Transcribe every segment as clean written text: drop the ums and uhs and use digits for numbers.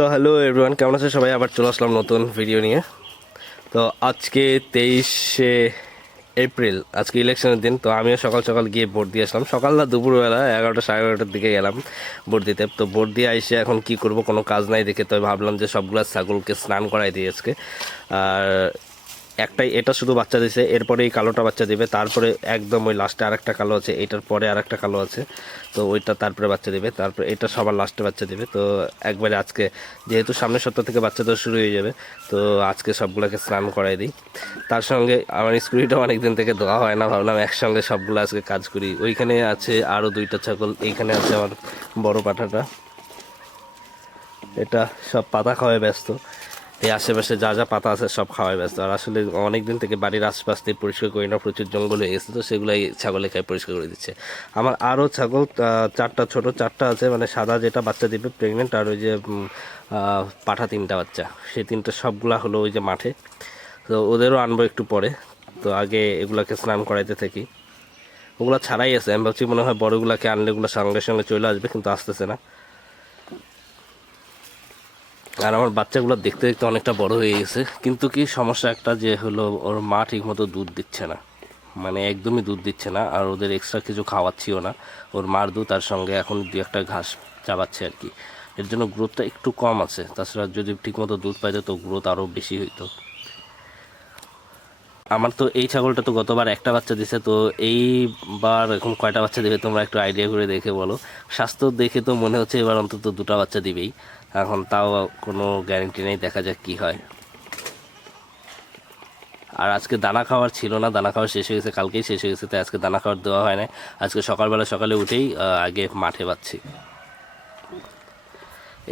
তো hello everyone, কেমন আছে সবাই? আবার চলে আসলাম নতুন ভিডিও নিয়ে। তো আজকে 23শে এপ্রিল, আজকে ইলেকশনের দিন। তো আমিও সকাল সকাল গিয়ে ভোট দিয়ে আসলাম। সকাল না, দুপুরবেলা 11টা সাড়ে 11টার দিকে গেলাম ভোট দিতে। তো ভোট দিয়ে এসে এখন কি করব, কোনো কাজ নাই দেখে তো ভাবলাম যে সবগুলা ছাগলকে স্নান করাই দিই আজকে। আর একটাই, এটা শুধু বাচ্চা দিছে, এরপরে এই কালোটা বাচ্চা দিবে, তারপরে একদম ওই লাস্টে আরেকটা কালো আছে, এটার পরে আরেকটা কালো আছে, তো ওইটা তারপরে বাচ্চা দিবে, তারপরে এটা সবার লাস্টে বাচ্চা দিবে। তো একবারে আজকে যেহেতু সামনের সপ্তাহ থেকে বাচ্চা দেওয়া শুরু হয়ে যাবে, তো আজকে সবগুলোকে স্নান করাই দিই। তার সঙ্গে আমার স্কুটিটাও অনেক দিন থেকে ধোয়া হয় না, ভাবলাম একসঙ্গে সবগুলো আজকে কাজ করি। ওইখানে আছে আরও 2টা ছাগল, এইখানে আছে আমার বড় পাঠাটা, এটা সব পাতা খাওয়ায় ব্যস্ত। এই আশেপাশে যা যা পাতা আছে সব খাওয়ায় ব্যস্ত। আর আসলে অনেক দিন থেকে বাড়ির আশপাশ দিয়ে পরিষ্কার করি না, প্রচুর জঙ্গল হয়ে গেছে, তো সেগুলাই ছাগলে খাই পরিষ্কার করে দিচ্ছে। আমার আরও ছাগল 4টা, ছোট 4টা আছে, মানে সাদা যেটা বাচ্চা দিবে প্রেগনেন্ট, আর ওই যে পাঠা 3টা বাচ্চা, সেই 3টা সবগুলা হলো ওই যে মাঠে। তো ওদেরও আনবো একটু পরে। তো আগে এগুলাকে স্নান করাইতে থাকি। ওগুলো ছাড়াই আছে, আমি ভাবছি মনে হয় বড়গুলাকে আনলে ওগুলো সঙ্গে সঙ্গে চলে আসবে, কিন্তু আসতেছে না। আর আমার বাচ্চাগুলো দেখতে দেখতে অনেকটা বড় হয়ে গেছে, কিন্তু কি সমস্যা একটা, যে হলো ওর মা ঠিক মতো দুধ দিচ্ছে না, মানে একদমই দুধ দিচ্ছে না। আর ওদের এক্সট্রা কিছু খাওয়াচ্ছিও না, ওর মার দুধ তার সঙ্গে এখন 2-1টা ঘাস চাবাচ্ছে আর কি। এর জন্য গ্রোথটা একটু কম আছে। তাছাড়া যদি ঠিকমতো দুধ পাইতো তো গ্রোথ আরও বেশি হইতো। আমার তো এই ছাগলটা তো গতবার একটা বাচ্চা দিছে, তো এইবার এখন কয়টা বাচ্চা দেবে তোমরা একটু আইডিয়া করে দেখে বলো। স্বাস্থ্য দেখে তো মনে হচ্ছে এবার অন্তত 2টা বাচ্চা দিবেই। এখন তাও কোনো গ্যারেন্টি নেই, দেখা যাক কি হয়। আর আজকে দানা খাওয়ার ছিল না, দানা খাওয়ার শেষ হয়ে গেছে, কালকেই শেষ হয়ে গেছে, তাই আজকে দানা খাওয়ার দেওয়া হয় না। আজকে সকালে উঠেই আগে মাঠে বাচ্ছি।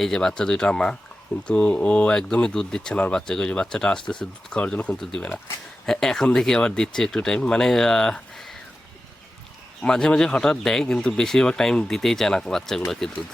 এই যে বাচ্চা 2টা মা, কিন্তু ও একদমই দুধ দিচ্ছে না ওর বাচ্চাকে। ওই যে বাচ্চাটা আসতেছে দুধ খাওয়ার জন্য, কিন্তু দিবে না। হ্যাঁ, এখন দেখি আবার দিচ্ছে একটু টাইম, মানে মাঝে মাঝে হঠাৎ দেয়, কিন্তু বেশিরভাগ টাইম দিতেই চায় না বাচ্চাগুলোকে দুধ।